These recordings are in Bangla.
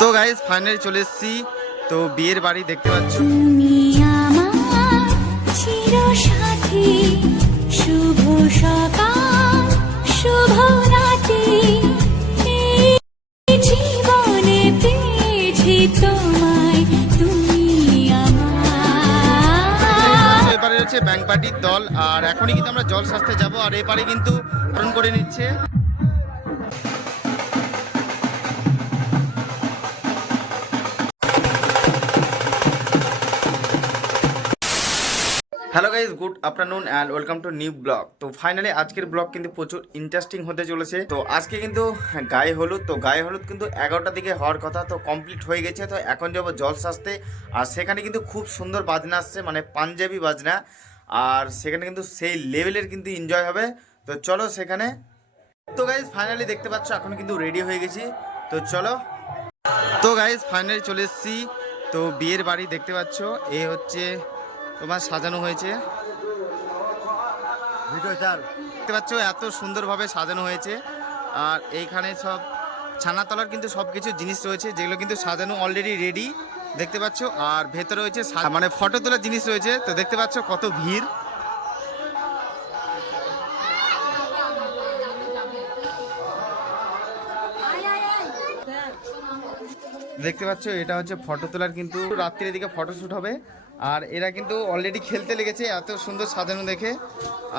তো গাইজ ফাইনালি চলে এসেছি। তো বিয়ের বাড়ি দেখতে পাচ্ছ। তুমি আমার চির সাথী শুভ সকাল শুভ রাত্রি জীবনে পেয়েছি তোমায় তুমি এবারে হচ্ছে ব্যাংক পার্টির দল আর এখনই কিন্তু আমরা জল সাজতে যাব আর এবারে কিন্তু পূরণ করে নিচ্ছে। Hello guys good afternoon and welcome to new blog তো ফাইনালি আজকের ব্লগ কিন্তু প্রচুর ইন্টারেস্টিং হতে চলেছে। তো আজকে কিন্তু গায়ে হলুদ, তো গায়ে হলুদ কিন্তু এগারোটার দিকে হওয়ার কথা, তো কমপ্লিট হয়ে গেছে। তো এখন যাব জল সাজতে আর সেখানে কিন্তু খুব সুন্দর বাজনা আসছে মানে পাঞ্জাবি বাজনা। আর সেখানে কিন্তু সেই লেভেলের কিন্তু এনজয় হবে। তো চলো সেখানে। তো গাইজ ফাইনালি দেখতে পাচ্ছ, এখন কিন্তু রেডি হয়ে গেছি। তো চলো। তো গাইজ ফাইনালি চলে এসেছি। তো বিয়ের বাড়ি দেখতে পাচ্ছ, এ হচ্ছে তোমার সাজানো হয়েছে। দেখতে পাচ্ছ এত সুন্দরভাবে সাজানো হয়েছে। আর এইখানে সব ছানাতলার কিন্তু সব কিছু জিনিস রয়েছে যেগুলো কিন্তু সাজানো অলরেডি রেডি দেখতে পাচ্ছ। আর ভেতরে রয়েছে মানে ফটো তোলার জিনিস রয়েছে তো দেখতে পাচ্ছ কত ভিড়। দেখতে পাচ্ছ এটা হচ্ছে ফটো তোলার কিন্তু রাত্রির দিকে ফটোশ্যুট হবে। আর এরা কিন্তু অলরেডি খেলতে লেগেছে এত সুন্দর সাজানো দেখে।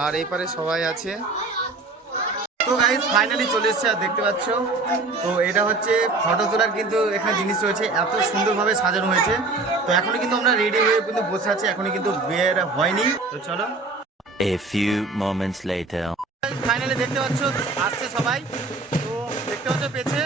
আর এপারে সবাই আছে। তো গাইজ ফাইনালি চলে এসেছে আর দেখতে পাচ্ছ? তো এটা হচ্ছে ফটো তোলার কিন্তু এখানে জিনিস রয়েছে এত সুন্দরভাবে সাজানো হয়েছে। তো এখনও কিন্তু আমরা রেডি হয়ে কিন্তু বসে আছি এখনও কিন্তু বিয়ের হয়নি। তো চলো। A few moments later. Finally দেখতে পাচ্ছ আসছে সবাই। তো দেখতে পাচ্ছ পেছে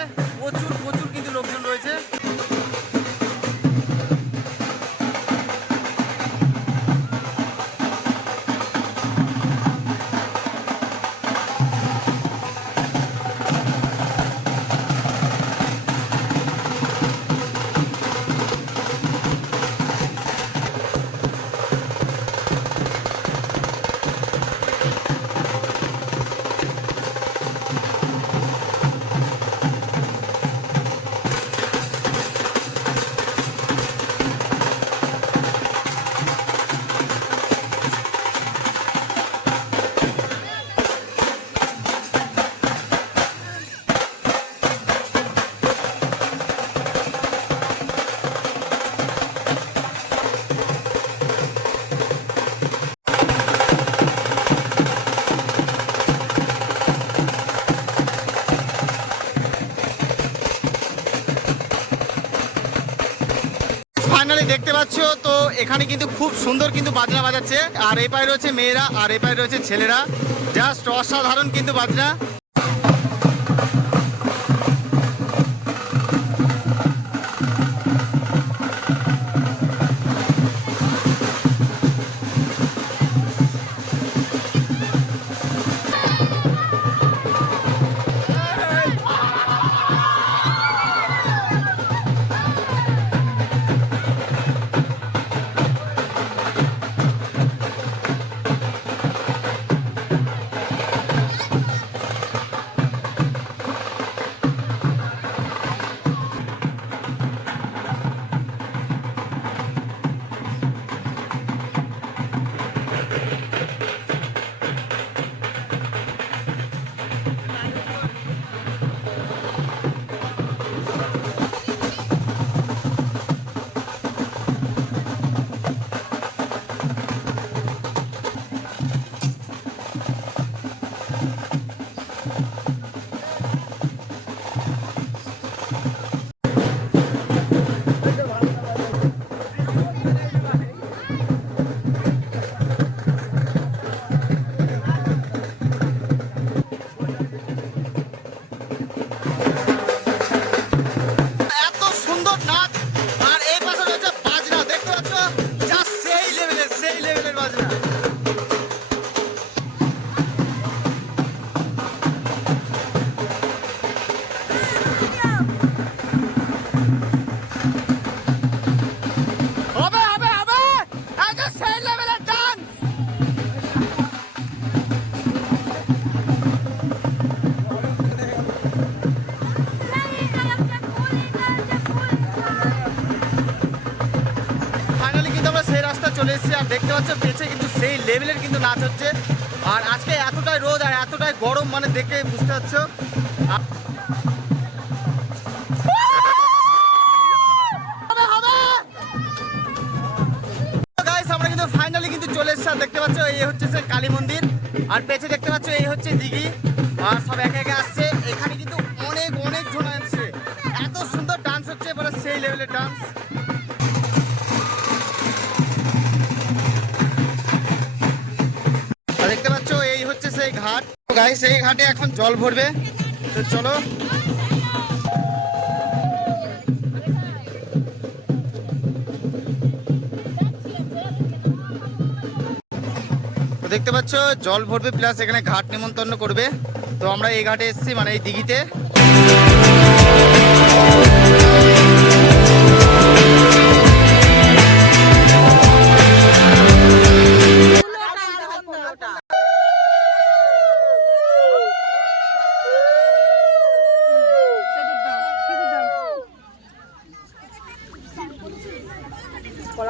ফাইনালি দেখতে পাচ্ছ, তো এখানে কিন্তু খুব সুন্দর কিন্তু বাজনা বাজাচ্ছে। আর এই পায়ে রয়েছে মেয়েরা, আর এই পায়ে রয়েছে ছেলেরা। জাস্ট অসাধারণ কিন্তু বাজনা। আর দেখতে পাচ্ছ পেছে কিন্তু সেই লেভেলের কিন্তু নাচ হচ্ছে। আর আজকে এতটাই রোদ আর এতটাই গরম মানে দেখে বুঝতে পারছ? আমরা কিন্তু ফাইনালি কিন্তু চলে এসেছি দেখতে পাচ্ছ এই হচ্ছে সে কালী মন্দির। আর পেছে দেখতে পাচ্ছ এই হচ্ছে দিঘি। আর সব একে একে আসছে। এখানে কিন্তু অনেক অনেক জন আসছে। এত সুন্দর ডান্স হচ্ছে, এবারে সেই লেভেলের ডান্স ঘাট গাইস এই ঘাটে এখন জল ভরবে। তো চলো। দেখতে পাচ্ছ, জল ভরবে প্লাস এখানে ঘাট নিমন্ত্রণ করবে। তো আমরা এই ঘাটে এসেছি মানে এই দিঘিতে।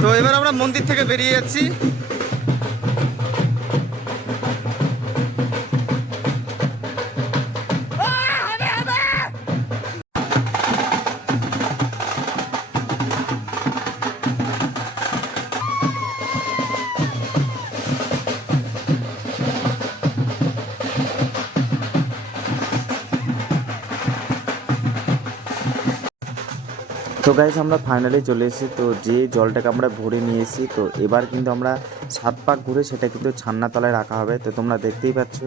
তো এবার আমরা মন্দির থেকে বেরিয়ে যাচ্ছি। তো গাইজ আমরা ফাইনালি চলে এসেছি। তো যে জলটাকে আমরা ভরে নিয়ে এসেছি তো এবার কিন্তু আমরা সাত পাক ঘুরে সেটা কিন্তু ছান্না তলায় রাখা হবে। তো তোমরা দেখতেই পাচ্ছ।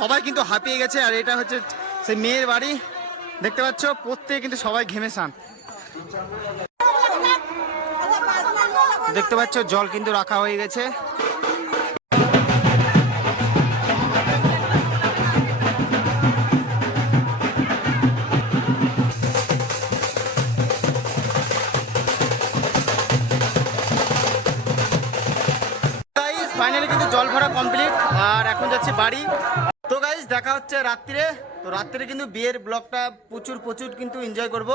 সবাই কিন্তু হাঁপিয়ে গেছে, আর এটা হচ্ছে সেই মেয়ের বাড়ি। দেখতে পাচ্ছ, প্রত্যেকে কিন্তু সবাই ঘেমে স্নান দেখতে পাচ্ছ, জল কিন্তু রাখা হয়ে গেছে। ফাইনালি কিন্তু জল ভরা কমপ্লিট আর এখন যাচ্ছি বাড়ি। দেখা হচ্ছে রাত্রিরে তো রাত্রে কিন্তু বিয়ের ব্লগটা প্রচুর প্রচুর কিন্তু এনজয় করব।